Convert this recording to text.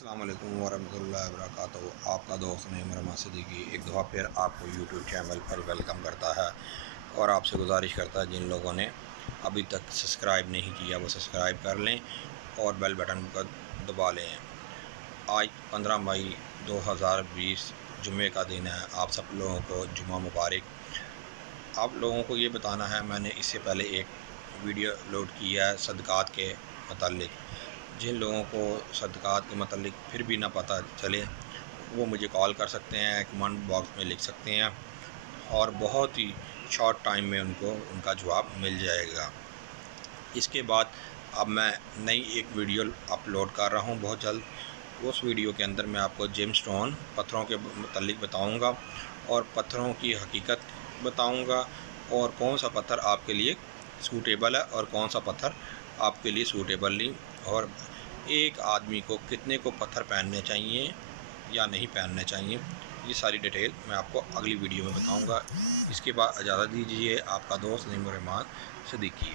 السلام علیکم ورحمۃ اللہ وبرکاتہ۔ آپ کا دوست نعیم رحمان صدیقی ایک دفعہ پھر آپ کو یوٹیوب چینل پر ویلکم کرتا ہے اور آپ سے گزارش کرتا ہے جن لوگوں نے ابھی تک سبسکرائب نہیں کیا وہ سبسکرائب کر لیں اور بیل بٹن کو دبا لیں۔ آج 15 مئی 2020 جمعے کا دن ہے۔ آپ سب لوگوں کو جمعہ مبارک۔ آپ لوگوں کو یہ بتانا ہے، میں نے اس سے پہلے ایک ویڈیو لوڈ کیا ہے صدقات کے متعلق۔ جن لوگوں کو صدقات کے متعلق پھر بھی نہ پتہ چلے وہ مجھے کال کر سکتے ہیں، کمنٹ باکس میں لکھ سکتے ہیں اور بہت ہی شارٹ ٹائم میں ان کو ان کا جواب مل جائے گا۔ اس کے بعد اب میں نئی ایک ویڈیو اپلوڈ کر رہا ہوں بہت جلد۔ اس ویڈیو کے اندر میں آپ کو جیم سٹون پتھروں کے متعلق بتاؤں گا اور پتھروں کی حقیقت بتاؤں گا اور کون سا پتھر آپ کے لیے سوٹیبل ہے اور کون سا پتھر آپ کے لیے سوٹیبل نہیں، اور ایک آدمی کو کتنے کو پتھر پہننے چاہیے یا نہیں پہننے چاہیے، یہ ساری ڈیٹیل میں آپ کو اگلی ویڈیو میں بتاؤں گا۔ اس کے بعد اجازت دیجیے، آپ کا دوست نعیم رحمان صدیقی۔